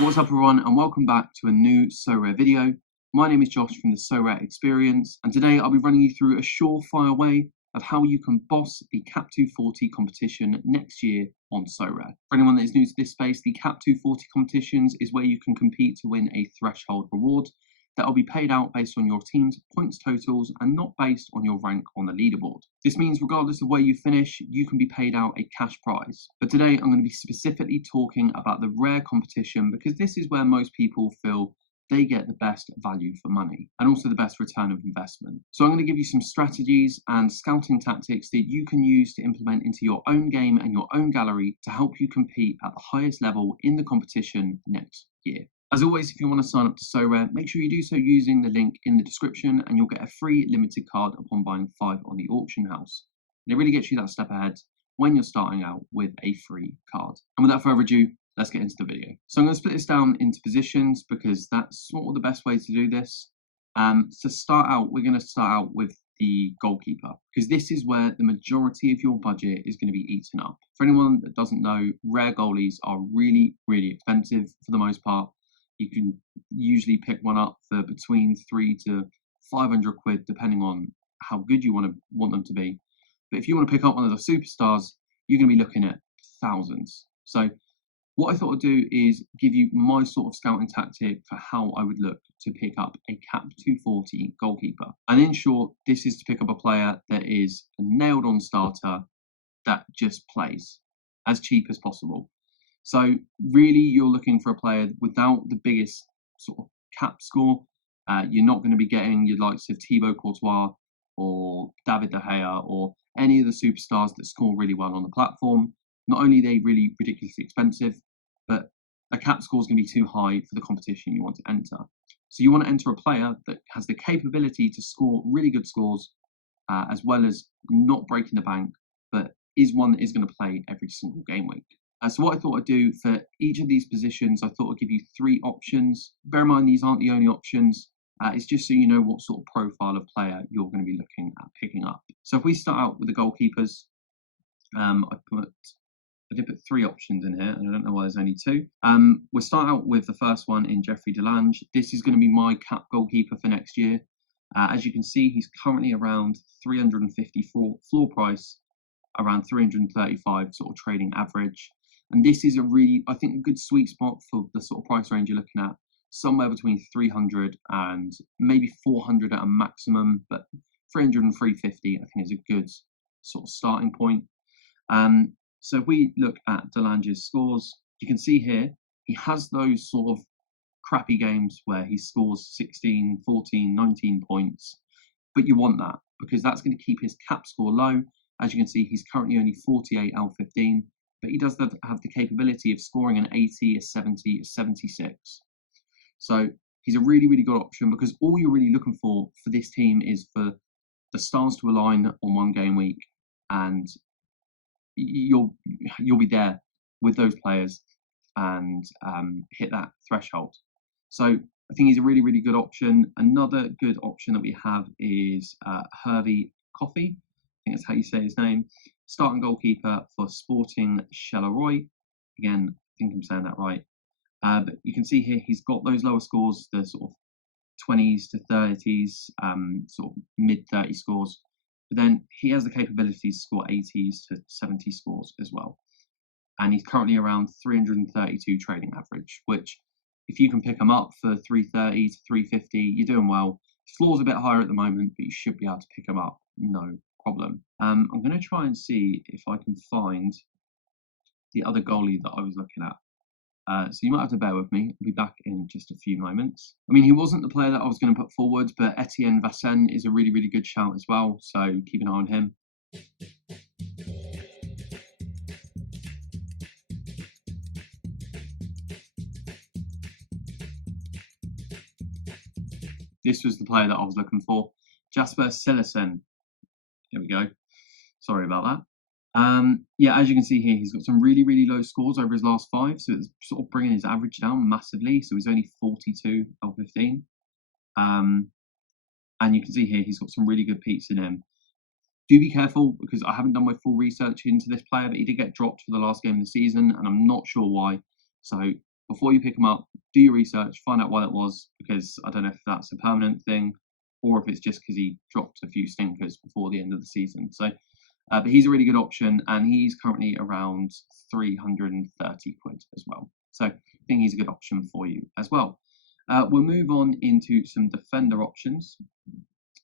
What's up everyone, and welcome back to a new Sorare video. My name is Josh from the Sorare Experience, and today I'll be running you through a surefire way of how you can boss the Cap 240 competition next year on Sorare. For anyone that is new to this space, the Cap 240 competitions is where you can compete to win a threshold reward that will be paid out based on your team's points totals and not based on your rank on the leaderboard. This means regardless of where you finish, you can be paid out a cash prize. But today I'm going to be specifically talking about the rare competition because this is where most people feel they get the best value for money and also the best return of investment. So I'm going to give you some strategies and scouting tactics that you can use to implement into your own game and your own gallery to help you compete at the highest level in the competition next year. As always, if you want to sign up to Sorare, make sure you do so using the link in the description and you'll get a free limited card upon buying 5 on the auction house. And it really gets you that step ahead when you're starting out with a free card. And without further ado, let's get into the video. So I'm going to split this down into positions because that's sort of the best way to do this. To start out, we're going to start out with the goalkeeper because this is where the majority of your budget is going to be eaten up. For anyone that doesn't know, rare goalies are really, really expensive for the most part. You can usually pick one up for between 300 to 500 quid, depending on how good you want them to be. But if you want to pick up one of the superstars, you're going to be looking at thousands. So what I thought I'd do is give you my sort of scouting tactic for how I would look to pick up a Cap 240 goalkeeper. And in short, this is to pick up a player that is a nailed-on starter that just plays as cheap as possible. So really, you're looking for a player without the biggest sort of cap score. You're not going to be getting your likes of Thibaut Courtois or David De Gea or any of the superstars that score really well on the platform. Not only are they really ridiculously expensive, but a cap score is going to be too high for the competition you want to enter. So you want to enter a player that has the capability to score really good scores, as well as not breaking the bank, but is one that is going to play every single game week. So what I thought I'd do for each of these positions, I thought I'd give you 3 options. Bear in mind, these aren't the only options. It's just so you know what sort of profile of player you're going to be looking at picking up. So if we start out with the goalkeepers, I did put 3 options in here, and I don't know why there's only 2. We'll start out with the first one in Jeffrey Delange. This is going to be my cap goalkeeper for next year. As you can see, he's currently around 354 floor price, around 335 sort of trading average. And this is a really, I think, a good sweet spot for the sort of price range you're looking at. Somewhere between 300 and maybe 400 at a maximum, but 300 and 350 I think is a good sort of starting point. So if we look at Delange's scores, you can see here, he has those sort of crappy games where he scores 16, 14, 19 points. But you want that because that's going to keep his cap score low. As you can see, he's currently only 48 out of 15, but he does have the capability of scoring an 80, a 70, a 76. So he's a really, really good option because all you're really looking for this team is for the stars to align on one game week, and you'll be there with those players and hit that threshold. So I think he's a really, really good option. Another good option that we have is Hervey Coffey. I think that's how you say his name. Starting goalkeeper for Sporting Charleroi. Again, I think I'm saying that right. But you can see here he's got those lower scores, the sort of 20s to 30s, sort of mid-30 scores. But then he has the capability to score 80s to 70 scores as well. And he's currently around 332 trading average, which if you can pick him up for 330 to 350, you're doing well. His floor's a bit higher at the moment, but you should be able to pick him up, no problem. I'm going to try and see if I can find the other goalie that I was looking at. So you might have to bear with me. I'll be back in just a few moments. I mean, he wasn't the player that I was going to put forward, but Etienne Vassen is a really, really good shout as well. So keep an eye on him. This was the player that I was looking for. Jasper Cillessen. Here we go. Sorry about that. Yeah, as you can see here, he's got some really, really low scores over his last 5. So it's sort of bringing his average down massively. So he's only 42 out of 15. And you can see here, he's got some really good peaks in him. Do be careful because I haven't done my full research into this player, but he did get dropped for the last game of the season and I'm not sure why. So before you pick them up, do your research, find out why that was, because I don't know if that's a permanent thing or if it's just because he dropped a few stinkers before the end of the season. So, but he's a really good option, and he's currently around 330 quid as well. So I think he's a good option for you as well. We'll move on into some defender options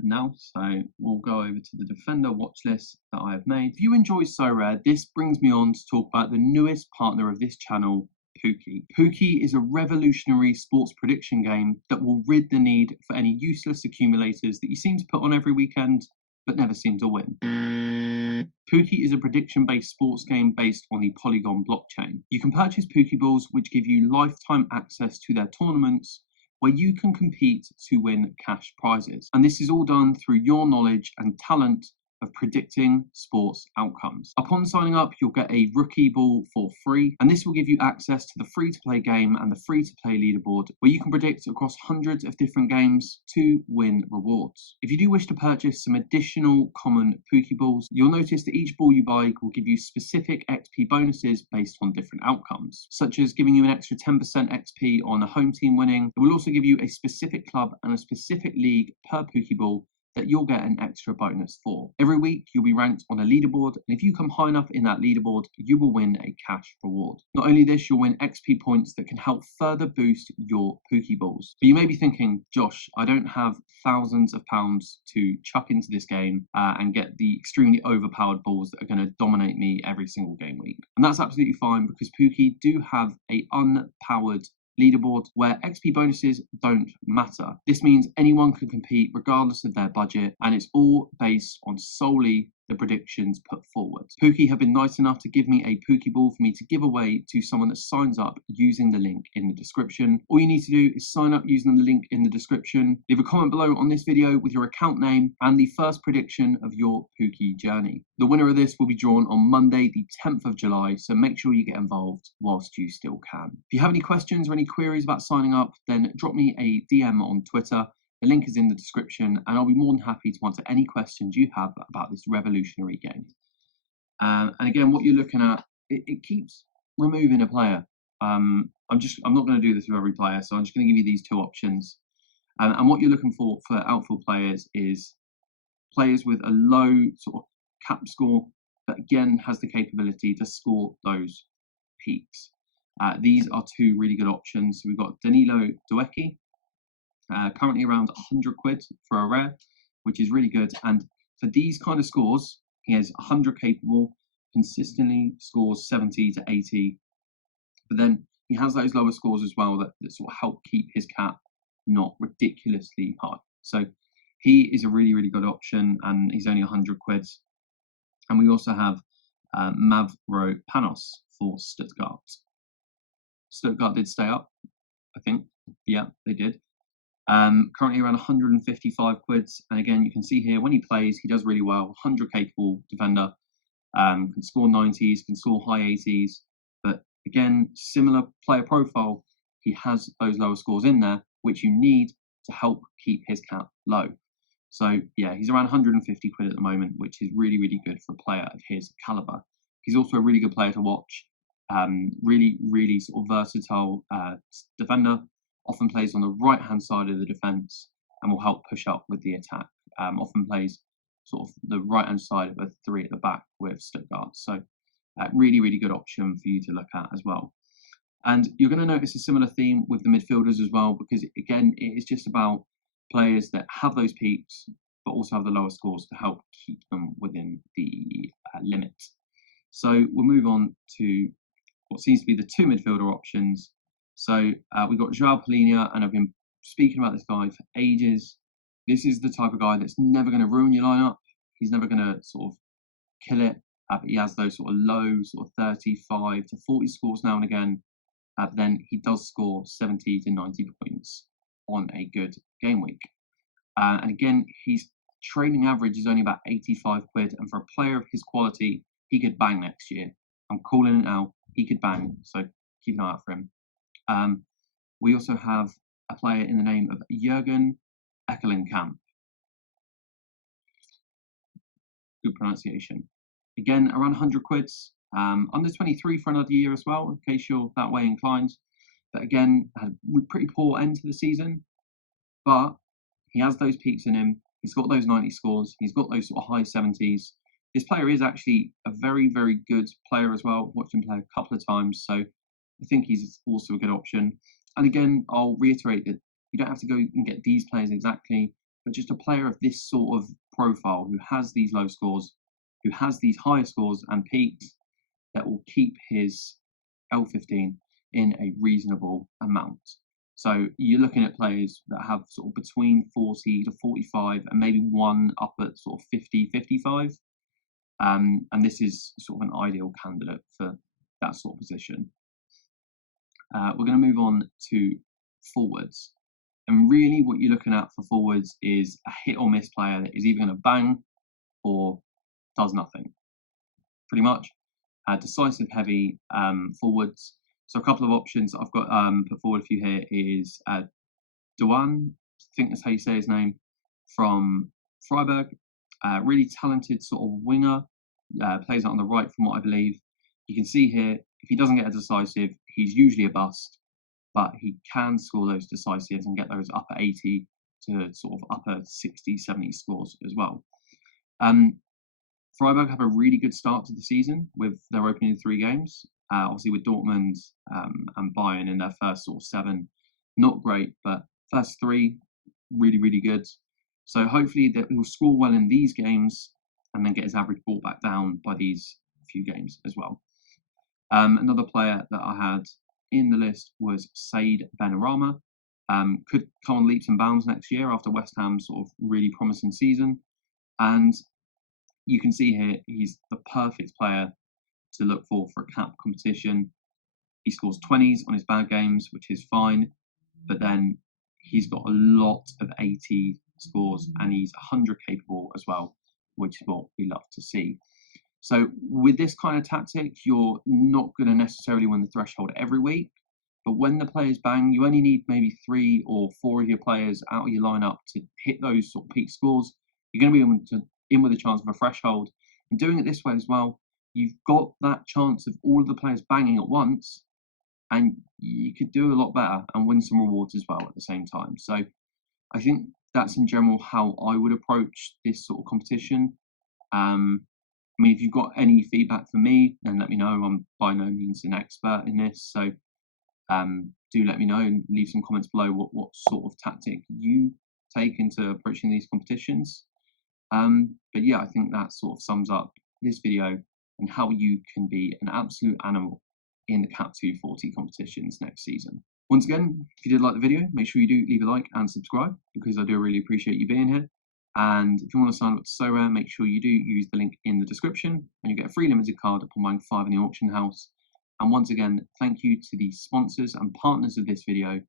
now. So we'll go over to the defender watch list that I have made. If you enjoy Sorare, this brings me on to talk about the newest partner of this channel, Pookie. Pookie is a revolutionary sports prediction game that will rid the need for any useless accumulators that you seem to put on every weekend but never seem to win. Pookie is a prediction-based sports game based on the Polygon blockchain. You can purchase Pookie balls, which give you lifetime access to their tournaments, where you can compete to win cash prizes. And this is all done through your knowledge and talent of predicting sports outcomes. Upon signing up, you'll get a rookie ball for free, and this will give you access to the free-to-play game and the free-to-play leaderboard, where you can predict across hundreds of different games to win rewards. If you do wish to purchase some additional common Pookie balls, you'll notice that each ball you buy will give you specific XP bonuses based on different outcomes, such as giving you an extra 10% XP on a home team winning. It will also give you a specific club and a specific league per Pookie ball that you'll get an extra bonus for. Every week, you'll be ranked on a leaderboard, and if you come high enough in that leaderboard, you will win a cash reward. Not only this, you'll win XP points that can help further boost your Pookie balls. But you may be thinking, Josh, I don't have thousands of pounds to chuck into this game and get the extremely overpowered balls that are going to dominate me every single game week. And that's absolutely fine, because Pookie do have a unpowered leaderboard where XP bonuses don't matter. This means anyone can compete regardless of their budget, and it's all based on solely the predictions put forward. Pookie have been nice enough to give me a Pookie ball for me to give away to someone that signs up using the link in the description. All you need to do is sign up using the link in the description, leave a comment below on this video with your account name and the first prediction of your Pookie journey. The winner of this will be drawn on Monday, the 10th of July, so make sure you get involved whilst you still can. If you have any questions or any queries about signing up, then drop me a DM on Twitter. The link is in the description, and I'll be more than happy to answer any questions you have about this revolutionary game. And again, what you're looking at, it keeps removing a player. I'm not going to do this with every player, so I'm just going to give you these two options. And what you're looking for outfield players is players with a low sort of cap score, that again has the capability to score those peaks. These are two really good options. So we've got Danilo Duecki, currently around 100 quid for a rare, which is really good. And for these kind of scores, he has 100 capable, consistently scores 70 to 80. But then he has those lower scores as well that sort of help keep his cap not ridiculously high. So he is a really, really good option, and he's only 100 quid. And we also have Mavro Panos for Stuttgart. Stuttgart did stay up, I think. Yeah, they did. Currently around 155 quid, and again you can see here when he plays he does really well. 100 capable defender, can score 90s, can score high 80s, but again similar player profile, he has those lower scores in there which you need to help keep his cap low. So yeah, he's around 150 quid at the moment, which is really, really good for a player of his caliber. He's also a really good player to watch. Really, really sort of versatile defender. Often plays on the right-hand side of the defence and will help push up with the attack. Often plays sort of the right-hand side of a three at the back with Stuttgart. So really, really good option for you to look at as well. And you're going to notice a similar theme with the midfielders as well, because again, it is just about players that have those peaks, but also have the lower scores to help keep them within the limit. So we'll move on to what seems to be the two midfielder options. So we've got João Palhinha, and I've been speaking about this guy for ages. This is the type of guy that's never going to ruin your lineup. He's never going to sort of kill it. But he has those sort of low, sort of 35 to 40 scores now and again. But then he does score 70 to 90 points on a good game week. And again, his training average is only about 85 quid. And for a player of his quality, he could bang next year. I'm calling it now. He could bang. So keep an eye out for him. We also have a player in the name of Jurgen Eckelenkamp. Good pronunciation. Again, around 100 quids. Under 23 for another year as well, in case you're that way inclined. that again had a pretty poor end to the season, but he has those peaks in him. He's got those 90 scores. He's got those sort of high 70s. This player is actually a very, very good player as well. Watched him play a couple of times, so I think he's also a good option. And again, I'll reiterate that you don't have to go and get these players exactly, but just a player of this sort of profile who has these low scores, who has these higher scores and peaks that will keep his L15 in a reasonable amount. So you're looking at players that have sort of between 40 to 45 and maybe one up at sort of 50, 55. And this is sort of an ideal candidate for that sort of position. We're going to move on to forwards. And really what you're looking at for forwards is a hit or miss player that is either going to bang or does nothing, pretty much. Decisive heavy forwards. So a couple of options I've got put forward for you here is Duan, I think that's how you say his name, from Freiburg. Really talented sort of winger, plays out on the right from what I believe. You can see here, if he doesn't get a decisive, he's usually a bust, but he can score those decisives and get those upper 80 to sort of upper 60, 70 scores as well. Freiburg have a really good start to the season with their opening 3 games. Obviously with Dortmund and Bayern in their first sort of 7, not great, but first 3, really, really good. So hopefully that he'll score well in these games and then get his average brought back down by these few games as well. Another player that I had in the list was Said Benrahma. Could come on leaps and bounds next year after West Ham's sort of really promising season. And you can see here, he's the perfect player to look for a cap competition. He scores 20s on his bad games, which is fine, but then he's got a lot of 80 scores and he's 100 capable as well, which is what we love to see. So with this kind of tactic, you're not going to necessarily win the threshold every week, but when the players bang, you only need maybe 3 or 4 of your players out of your lineup to hit those sort of peak scores. You're going to be in with a chance of a threshold. And doing it this way as well, you've got that chance of all of the players banging at once, and you could do a lot better and win some rewards as well at the same time. So I think that's in general how I would approach this sort of competition. I mean, if you've got any feedback for me, then let me know. I'm by no means an expert in this, so do let me know and leave some comments below what sort of tactic you take into approaching these competitions. But yeah, I think that sort of sums up this video and how you can be an absolute animal in the Cap 240 competitions next season. Once again, if you did like the video, make sure you do leave a like and subscribe because I do really appreciate you being here. And if you want to sign up to Sorare, make sure you do use the link in the description and you get a free limited card upon buying 5 in the auction house. And once again, thank you to the sponsors and partners of this video,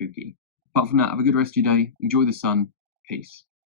Pookie. Apart from that, have a good rest of your day, enjoy the sun, peace.